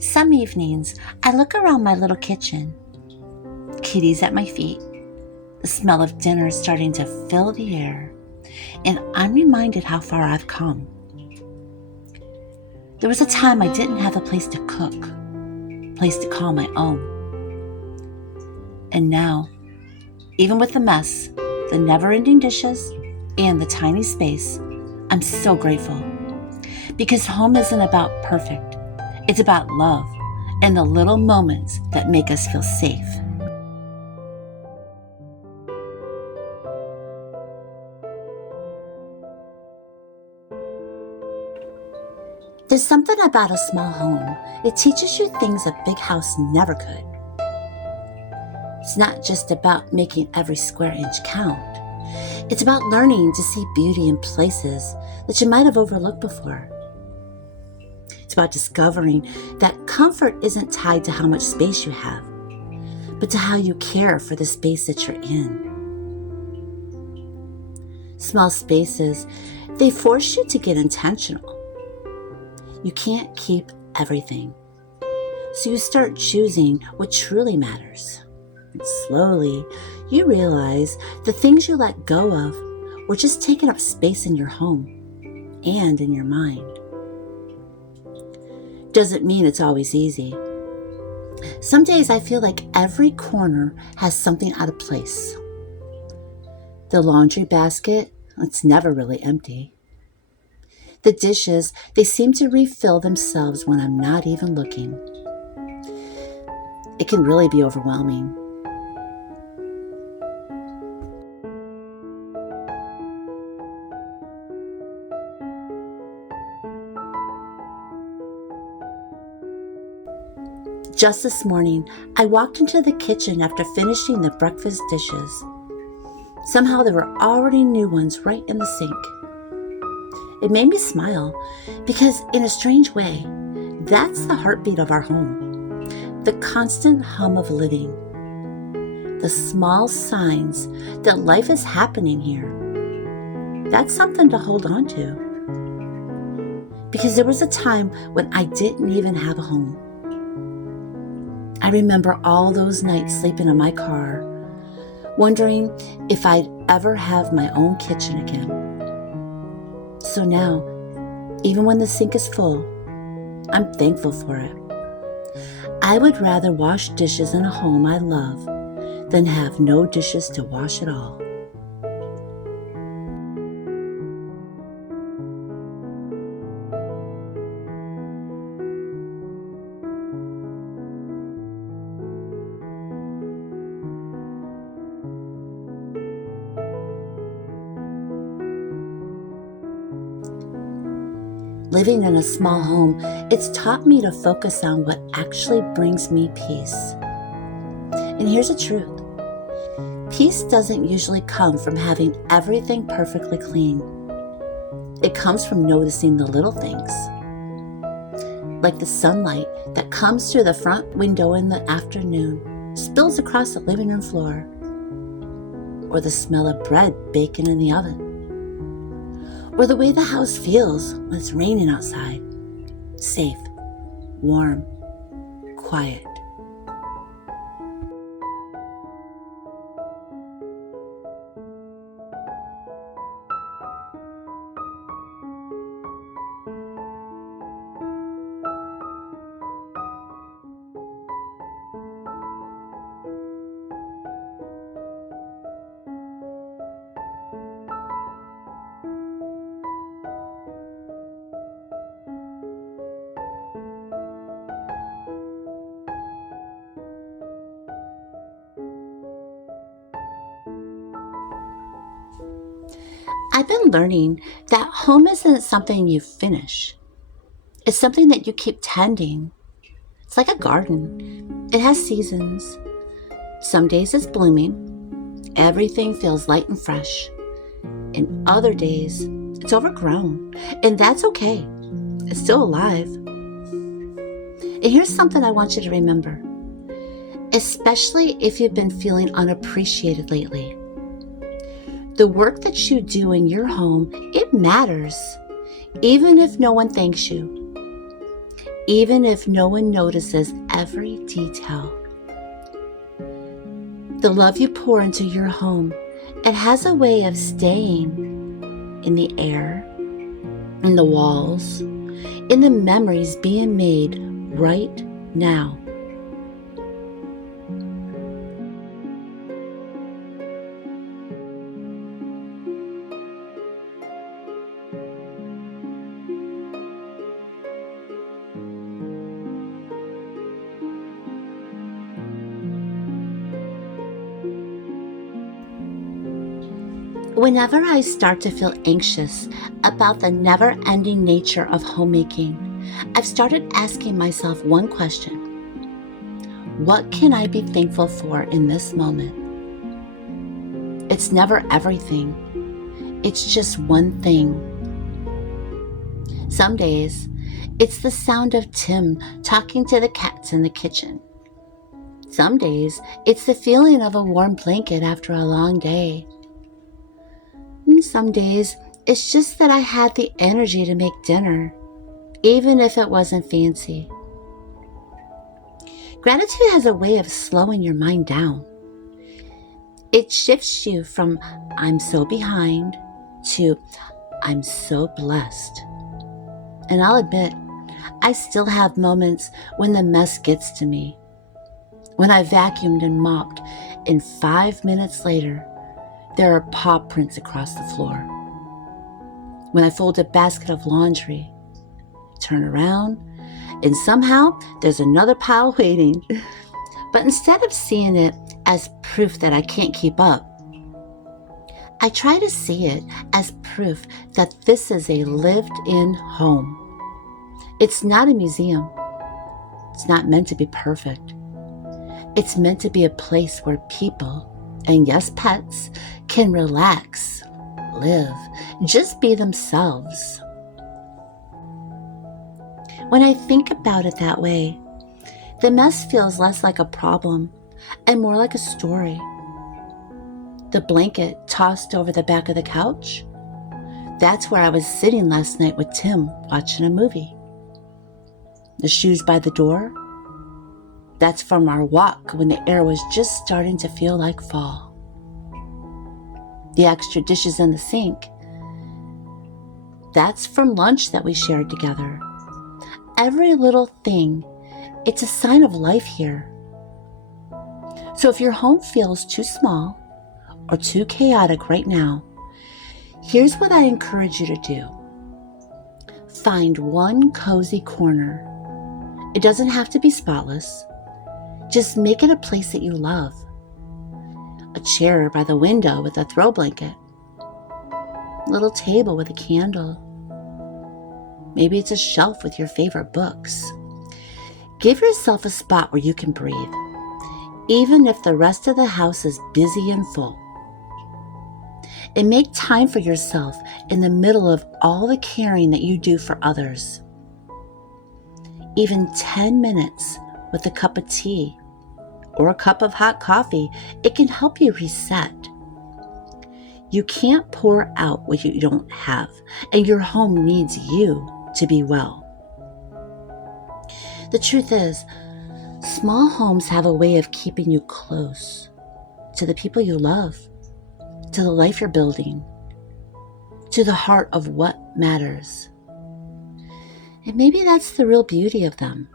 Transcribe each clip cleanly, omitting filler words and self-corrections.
Some evenings, I look around my little kitchen. Kitties at my feet. The smell of dinner is starting to fill the air, and I'm reminded how far I've come. There was a time I didn't have a place to cook, a place to call my own. And now, even with the mess, the never-ending dishes, and the tiny space, I'm so grateful. Because home isn't about perfect. It's about love and the little moments that make us feel safe. There's something about a small home. It teaches you things a big house never could. It's not just about making every square inch count. It's about learning to see beauty in places that you might have overlooked before. It's about discovering that comfort isn't tied to how much space you have, but to how you care for the space that you're in. Small spaces, they force you to get intentional. You can't keep everything, so you start choosing what truly matters. And slowly, you realize the things you let go of were just taking up space in your home and in your mind. Doesn't mean it's always easy. Some days I feel like every corner has something out of place. The laundry basket, it's never really empty. The dishes, they seem to refill themselves when I'm not even looking. It can really be overwhelming. Just this morning, I walked into the kitchen after finishing the breakfast dishes. Somehow there were already new ones right in the sink. It made me smile because, in a strange way, that's the heartbeat of our home. The constant hum of living. The small signs that life is happening here. That's something to hold on to. Because there was a time when I didn't even have a home. I remember all those nights sleeping in my car, wondering if I'd ever have my own kitchen again. So now, even when the sink is full, I'm thankful for it. I would rather wash dishes in a home I love than have no dishes to wash at all. Living in a small home, it's taught me to focus on what actually brings me peace. And here's the truth. Peace doesn't usually come from having everything perfectly clean. It comes from noticing the little things. Like the sunlight that comes through the front window in the afternoon, spills across the living room floor. Or the smell of bread baking in the oven. Or the way the house feels when it's raining outside. Safe, warm, quiet. I've been learning that home isn't something you finish. It's something that you keep tending. It's like a garden. It has seasons. Some days it's blooming. Everything feels light and fresh. And other days it's overgrown. And that's okay. It's still alive. And here's something I want you to remember, especially if you've been feeling unappreciated lately. The work that you do in your home, it matters, even if no one thanks you. even if no one notices every detail. The love you pour into your home, it has a way of staying in the air, in the walls, in the memories being made right now. Whenever I start to feel anxious about the never-ending nature of homemaking, I've started asking myself one question. What can I be thankful for in this moment? It's never everything. It's just one thing. Some days, it's the sound of Tim talking to the cats in the kitchen. Some days, it's the feeling of a warm blanket after a long day. And some days, it's just that I had the energy to make dinner, even if it wasn't fancy. Gratitude has a way of slowing your mind down. It shifts you from I'm so behind to I'm so blessed. And I'll admit, I still have moments when the mess gets to me. When I vacuumed and mopped, and 5 minutes later, there are paw prints across the floor. When I fold a basket of laundry, turn around, and somehow there's another pile waiting. But instead of seeing it as proof that I can't keep up, I try to see it as proof that this is a lived-in home. It's not a museum. It's not meant to be perfect. It's meant to be a place where people, and yes, pets, can relax, live, just be themselves. When I think about it that way, the mess feels less like a problem and more like a story. The blanket tossed over the back of the couch, that's where I was sitting last night with Tim watching a movie. The shoes by the door, that's from our walk when the air was just starting to feel like fall. The extra dishes in the sink, that's from lunch that we shared together. Every little thing, it's a sign of life here. So if your home feels too small or too chaotic right now, here's what I encourage you to do. Find one cozy corner. It doesn't have to be spotless. Just make it a place that you love. A chair by the window with a throw blanket. A little table with a candle. Maybe it's a shelf with your favorite books. Give yourself a spot where you can breathe, even if the rest of the house is busy and full. And make time for yourself in the middle of all the caring that you do for others. Even 10 minutes with a cup of tea or a cup of hot coffee, it can help you reset. You can't pour out what you don't have, and your home needs you to be well. The truth is, small homes have a way of keeping you close to the people you love, to the life you're building, to the heart of what matters. And maybe that's the real beauty of them.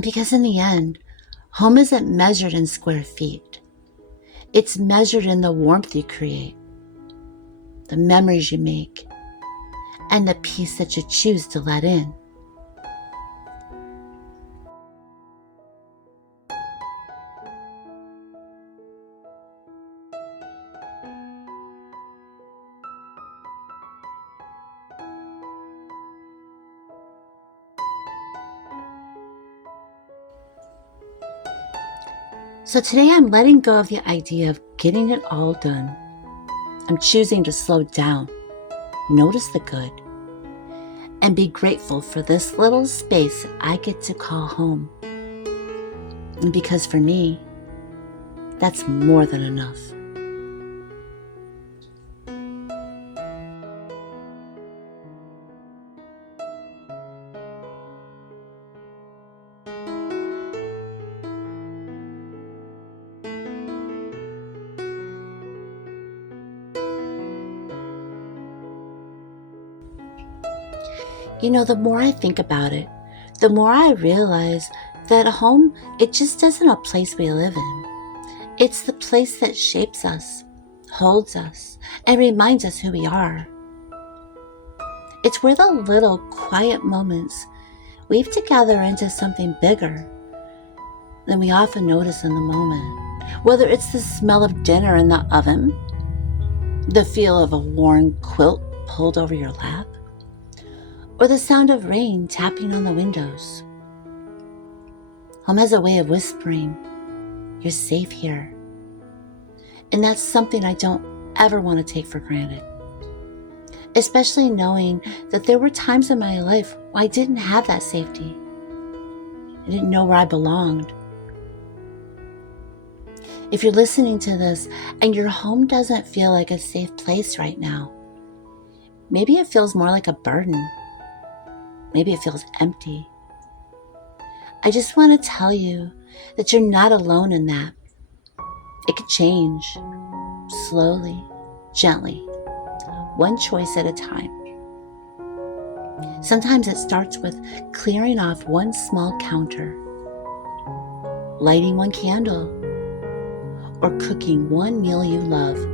Because in the end, home isn't measured in square feet. It's measured in the warmth you create, the memories you make, and the peace that you choose to let in. So today I'm letting go of the idea of getting it all done. I'm choosing to slow down, notice the good, and be grateful for this little space I get to call home. And because for me, that's more than enough. The more I think about it, the more I realize that a home, it just isn't a place we live in. It's the place that shapes us, holds us, and reminds us who we are. It's where the little quiet moments weave together into something bigger than we often notice in the moment. Whether it's the smell of dinner in the oven, the feel of a worn quilt pulled over your lap, or the sound of rain tapping on the windows. Home has a way of whispering, "You're safe here." And that's something I don't ever want to take for granted. Especially knowing that there were times in my life when I didn't have that safety. I didn't know where I belonged. If you're listening to this and your home doesn't feel like a safe place right now, maybe it feels more like a burden. Maybe it feels empty. I just want to tell you that you're not alone in that. It could change, slowly, gently, one choice at a time. Sometimes it starts with clearing off one small counter, lighting one candle, or cooking one meal you love.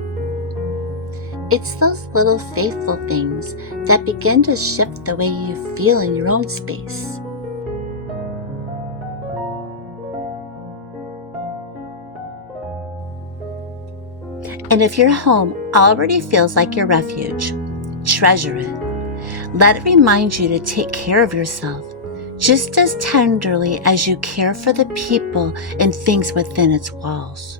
It's those little faithful things that begin to shift the way you feel in your own space. And if your home already feels like your refuge, treasure it. Let it remind you to take care of yourself just as tenderly as you care for the people and things within its walls.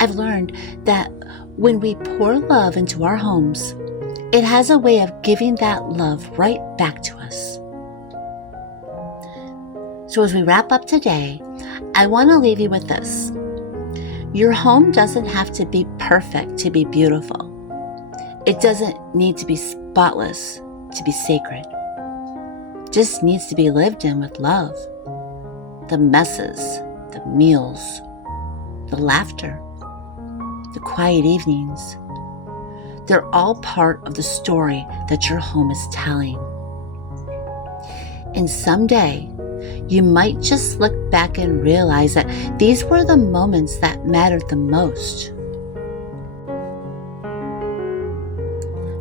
I've learned that when we pour love into our homes, it has a way of giving that love right back to us. So as we wrap up today, I want to leave you with this. Your home doesn't have to be perfect to be beautiful. It doesn't need to be spotless to be sacred. It just needs to be lived in with love. The messes, the meals, the laughter, the quiet evenings, they're all part of the story that your home is telling. And someday, you might just look back and realize that these were the moments that mattered the most.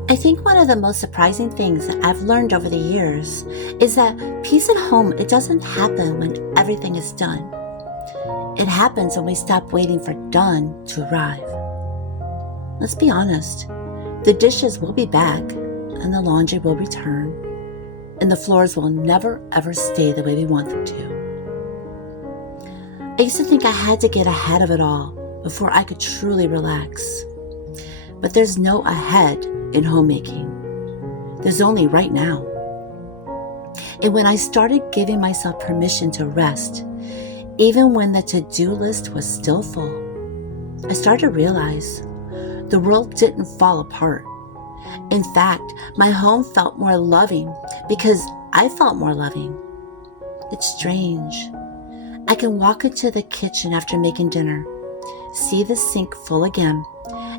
I think one of the most surprising things that I've learned over the years is that peace at home, it doesn't happen when everything is done. It happens when we stop waiting for done to arrive. Let's be honest, the dishes will be back and the laundry will return, and the floors will never ever stay the way we want them to. I used to think I had to get ahead of it all before I could truly relax. But there's no ahead in homemaking. There's only right now. And when I started giving myself permission to rest, even when the to-do list was still full, I started to realize the world didn't fall apart. In fact, my home felt more loving because I felt more loving. It's strange. I can walk into the kitchen after making dinner, see the sink full again,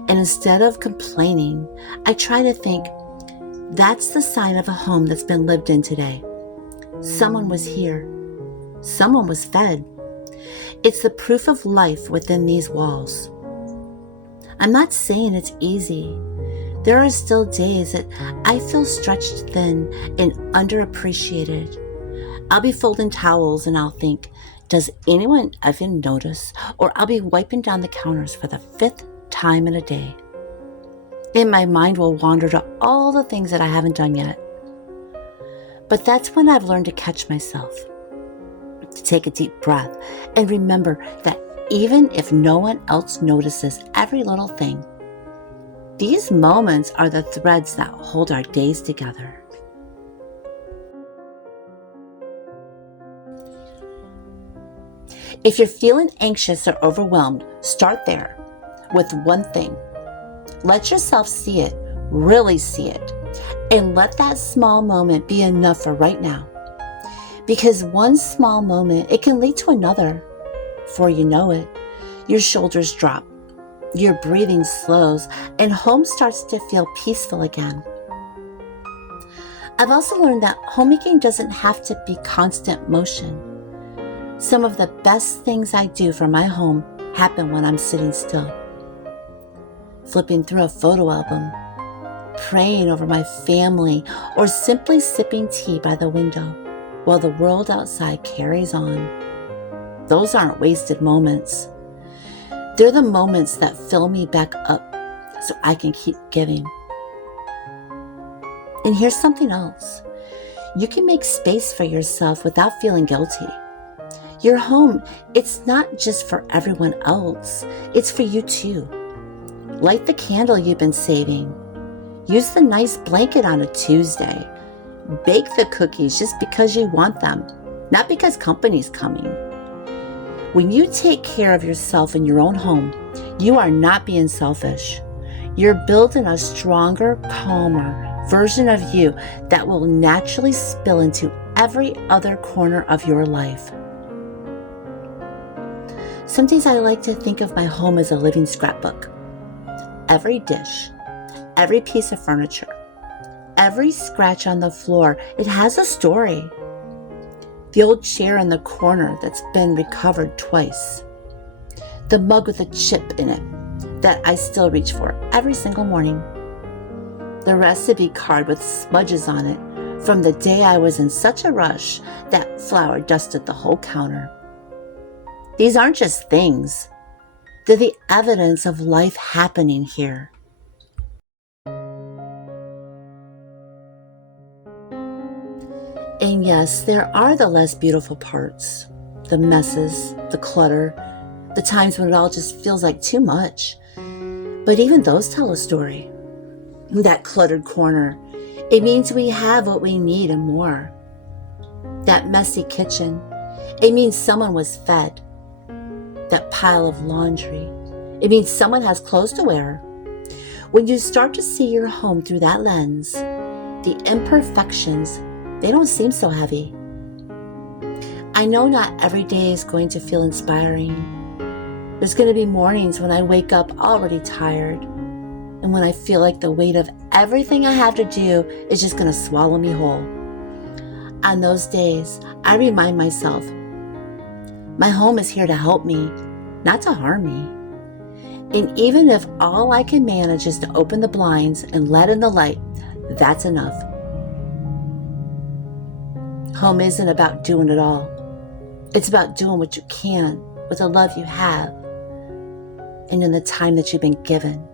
and instead of complaining, I try to think, that's the sign of a home that's been lived in today. Someone was here. Someone was fed. It's the proof of life within these walls. I'm not saying it's easy. There are still days that I feel stretched thin and underappreciated. I'll be folding towels and I'll think, does anyone even notice? Or I'll be wiping down the counters for the 5th time in a day. And my mind will wander to all the things that I haven't done yet. But that's when I've learned to catch myself, to take a deep breath, and remember that even if no one else notices every little thing, these moments are the threads that hold our days together. If you're feeling anxious or overwhelmed, start there with one thing. Let yourself see it, really see it, and let that small moment be enough for right now. Because one small moment, it can lead to another. Before you know it, your shoulders drop, your breathing slows, and home starts to feel peaceful again. I've also learned that homemaking doesn't have to be constant motion. Some of the best things I do for my home happen when I'm sitting still, flipping through a photo album, praying over my family, or simply sipping tea by the window while the world outside carries on. Those aren't wasted moments. They're the moments that fill me back up so I can keep giving. And here's something else. You can make space for yourself without feeling guilty. Your home, it's not just for everyone else, it's for you too. Light the candle you've been saving. Use the nice blanket on a Tuesday. Bake the cookies just because you want them, not because company's coming. When you take care of yourself in your own home, you are not being selfish. You're building a stronger, calmer version of you that will naturally spill into every other corner of your life. Some days I like to think of my home as a living scrapbook. Every dish, every piece of furniture, every scratch on the floor, it has a story. The old chair in the corner that's been recovered twice. The mug with a chip in it that I still reach for every single morning. The recipe card with smudges on it from the day I was in such a rush that flour dusted the whole counter. These aren't just things. They're the evidence of life happening here. And yes, there are the less beautiful parts, the messes, the clutter, the times when it all just feels like too much. But even those tell a story. That cluttered corner, it means we have what we need and more. That messy kitchen, it means someone was fed. That pile of laundry, it means someone has clothes to wear. When you start to see your home through that lens, the imperfections, they don't seem so heavy. I know not every day is going to feel inspiring. There's going to be mornings when I wake up already tired, and when I feel like the weight of everything I have to do is just going to swallow me whole. On those days, I remind myself, my home is here to help me, not to harm me. And even if all I can manage is to open the blinds and let in the light, that's enough. Home isn't about doing it all. It's about doing what you can with the love you have and in the time that you've been given.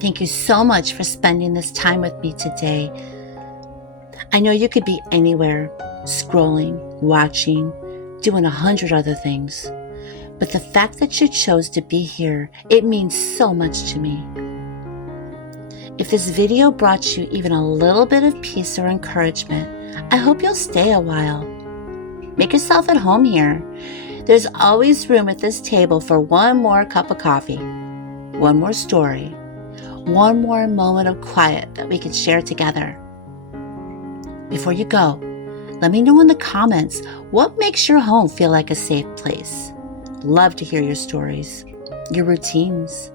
Thank you so much for spending this time with me today. I know you could be anywhere, scrolling, watching, doing 100 other things. But the fact that you chose to be here, it means so much to me. If this video brought you even a little bit of peace or encouragement, I hope you'll stay a while. Make yourself at home here. There's always room at this table for one more cup of coffee, one more story, one more moment of quiet that we can share together. Before you go, let me know in the comments what makes your home feel like a safe place. Love to hear your stories, your routines,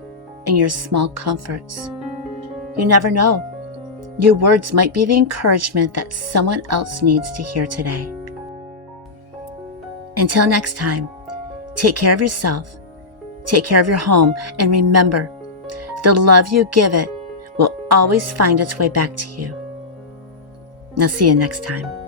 and your small comforts. You never know. Your words might be the encouragement that someone else needs to hear today. Until next time, take care of yourself, take care of your home, and remember, the love you give it will always find its way back to you. Now see you next time.